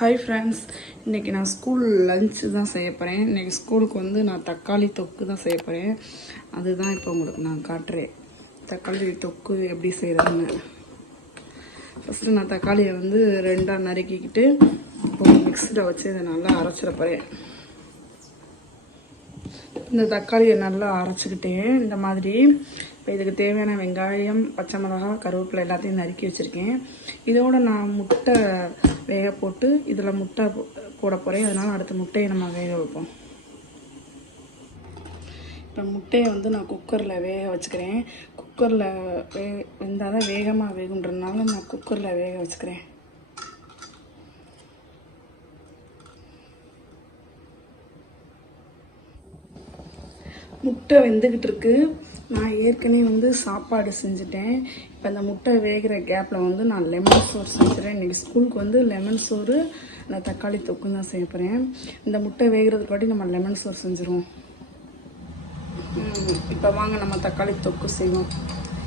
Hi friends இன்றைக்கி நான் school lunch தான் செய்ய போகிறேன் இன்றைக்கி ஸ்கூலுக்கு வந்து நான் தக்காளி தொக்கு தான் செய்ய போகிறேன் அதுதான் இப்போ உங்களுக்கு நான் காட்டுறேன். தக்காளி தொக்கு எப்படி செய்கிறதுன்னு ஃபஸ்ட்டு நான் தக்காளியை வந்து ரெண்டாக நறுக்கிக்கிட்டு இப்போ மிக்ஸியில் வச்சு இதை நல்லா அரைச்சிட போகிறேன் இந்த தக்காளியை நல்லா அரைச்சிக்கிட்டேன் இந்த மாதிரி இப்போ இதுக்கு தேவையான வெங்காயம் பச்சை மிளகாய் கருவேப்பிலை எல்லாத்தையும் நறுக்கி வச்சுருக்கேன். இதோட நான் முட்டை வேக போட்டு இதில் முட்டை போட போகிறேன் அதனால் அடுத்த முட்டையை நம்ம வேக வைப்போம். இப்போ முட்டையை வந்து நான் குக்கரில் வேக வச்சுக்கிறேன். குக்கரில் வே வெந்தால் தான் வேகமாக வேகுன்றதுனால நான் குக்கரில் வேக வச்சுக்கிறேன். முட்டை வெந்துக்கிட்டு இருக்குது நான் ஏற்கனவே வந்து சாப்பாடு செஞ்சுட்டேன். இப்போ இந்த முட்டை வேகிற கேப்பில் வந்து நான் லெமன் சோறு செஞ்சுறேன். இன்றைக்கி ஸ்கூலுக்கு வந்து லெமன் சோறு நான் தக்காளி தொக்கு தான் செய்ய போகிறேன் இந்த முட்டை வேகிறதுக்கு வாட்டி நம்ம லெமன் சோறு செஞ்சுருவோம். இப்போ வாங்க நம்ம தக்காளி தொக்கு செய்வோம்.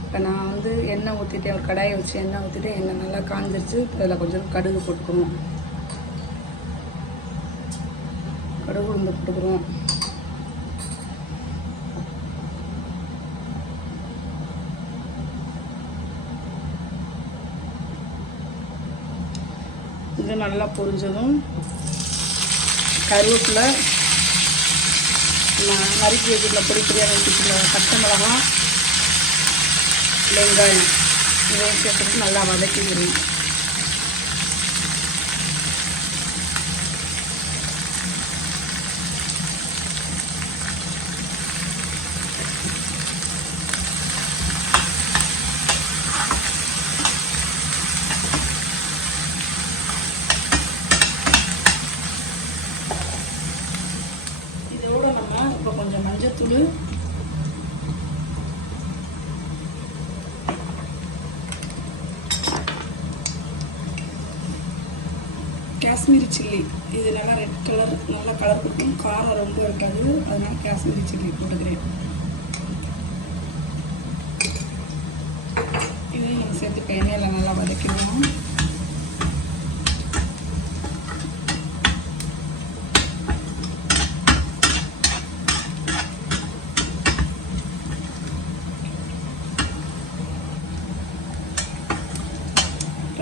இப்போ நான் வந்து எண்ணெய் ஊற்றிட்டு ஒரு கடாயை வச்சு எண்ணெய் ஊற்றிட்டு எண்ணெய் நல்லா காஞ்சிருச்சு. அதில் கொஞ்சம் கடுகு போட்டுக்கணும் கடுகு உளுந்து போட்டுக்கிறோம் இது நல்லா பொரிஞ்சதும் கருவேப்பிலை நறுக்கி வச்சுருந்த பொடி பொடியாக நறுக்கி வச்சுருந்த பச்சை மிளகாய் வெங்காயம் இதை சேர்த்துட்டு நல்லா வதக்கிக்கிறேன் இதோட நம்ம இப்போ கொஞ்சம் மஞ்சத்தூள் காஷ்மீரி சில்லி. இது நல்லா ரெட் கலர் நல்லா கலர் கொடுக்கும். காரம் ரொம்ப இருக்காது. அதனால காஷ்மீரி சில்லி போட்டுக்கிறேன். இதையும் நம்ம சேர்த்து இப்போ எண்ணெயில் நல்லா வதக்கிடுவோம்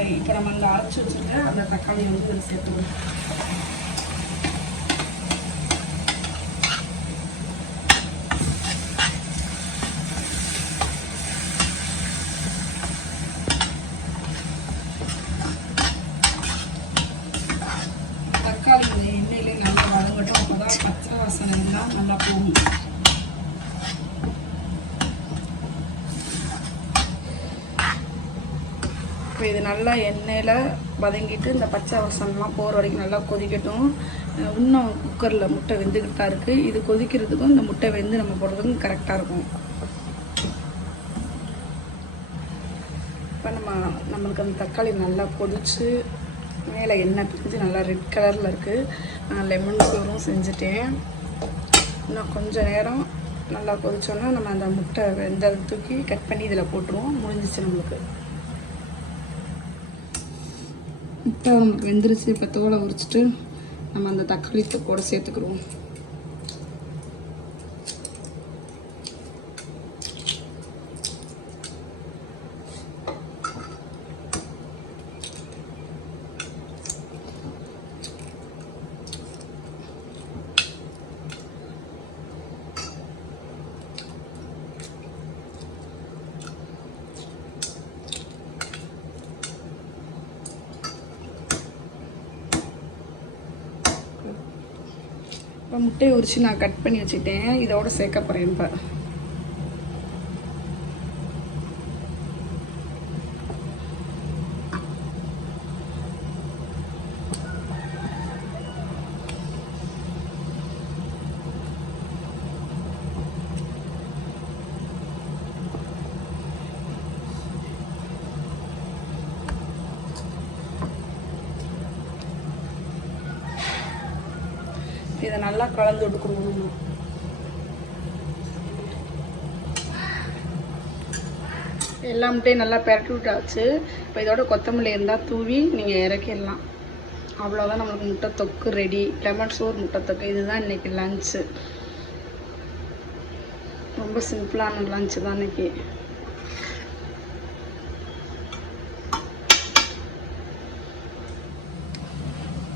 சரி இப்போ நம்ம இந்த அரைச்சி வச்சுட்டு அந்த தக்காளி வந்து இதில் சேர்த்துக்கணும். தக்காளி எண்ணெயிலே நல்லா வதங்கட்டும் அப்போ தான் பச்சை வாசனை எல்லாம் நல்லா போகும். இப்போ இது நல்லா எண்ணெயில் வதங்கிட்டு இந்த பச்சை வாசனம்லாம் போகிற வரைக்கும் நல்லா கொதிக்கட்டும். இன்னும் குக்கரில் முட்டை வெந்துக்கிட்டு தான் இருக்குது இது கொதிக்கிறதுக்கும் இந்த முட்டை வெந்து நம்ம போடுறதுக்கும் கரெக்டாக இருக்கும். இப்போ நம்ம நம்மளுக்கு அந்த தக்காளி நல்லா கொதித்து மேலே எண்ணெய் பிரிஞ்சு நல்லா ரெட் கலரில் இருக்குது நான் லெமன் சோறும் செஞ்சுட்டேன். இன்னும் கொஞ்ச நேரம் நல்லா கொதிச்சோன்னா நம்ம அந்த முட்டை வெந்ததை தூக்கி கட் பண்ணி இதில் போட்டுருவோம். முடிஞ்சிச்சு நம்மளுக்கு. முட்டை வெந்துருச்சு இப்போ தோலை உரிச்சிட்டு நம்ம அந்த தக்காளி கூட சேர்த்துக்கிறோம் முட்டையை உரிச்சு நான் கட் பண்ணி வச்சுட்டேன் இதோட சேர்க்க போகிறேன் இப்போ. இதை நல்லா கலந்து விட்டுக்கணும் எல்லா நல்லா பெரட்டி விட்டாச்சு. இப்போ இதோட கொத்தமல்லி இருந்தால் தூவி நீங்கள் இறக்கிடலாம். அவ்வளோதான் நம்மளுக்கு முட்டை தொக்கு ரெடி லெமன் சோறு முட்டை தொக்கு. இதுதான் இன்னைக்கு லஞ்சு ரொம்ப சிம்பிளான லஞ்சு தான் இன்னைக்கு.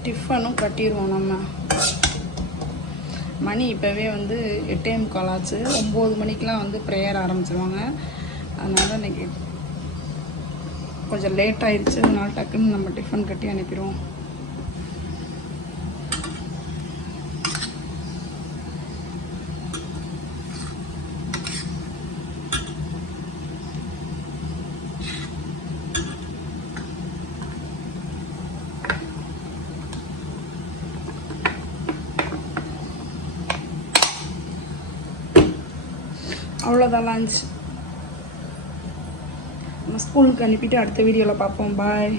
டிஃபனும் கட்டிடுவோம் நம்ம. மணி இப்போவே வந்து எட்டே முக்கால் ஆச்சு. ஒம்பது மணிக்கெலாம் வந்து ப்ரேயர் ஆரம்பிச்சிருவாங்க. அதனால் இன்றைக்கி கொஞ்சம் லேட் ஆயிடுச்சு அதனால் டக்குன்னு நம்ம டிஃபன் கட்டி அனுப்பிடுவோம். அவ்வளோதான் லஞ்ச் நம்ம ஸ்கூலுக்கு அனுப்பிட்டு அடுத்த வீடியோவில் பார்ப்போம். பாய்